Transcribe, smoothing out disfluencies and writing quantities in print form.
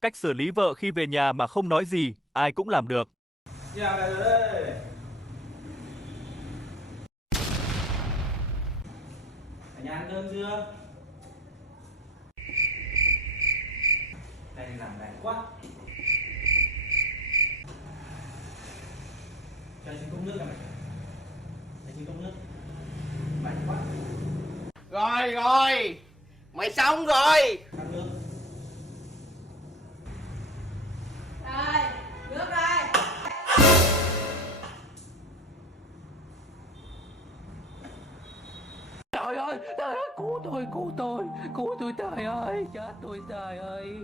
Cách xử lý vợ khi về nhà mà không nói gì, ai cũng làm được. Nhà này rồi đây. Cả nhà ăn cơm chưa? Đây làm này quá. Cho anh xin cốc nước này. Anh xin cốc nước. Mày quá. Rồi rồi, mày xong rồi. Ăn nước. Đây, nước đây. Trời ơi, cứu tôi, trời ơi, chết tôi, trời ơi.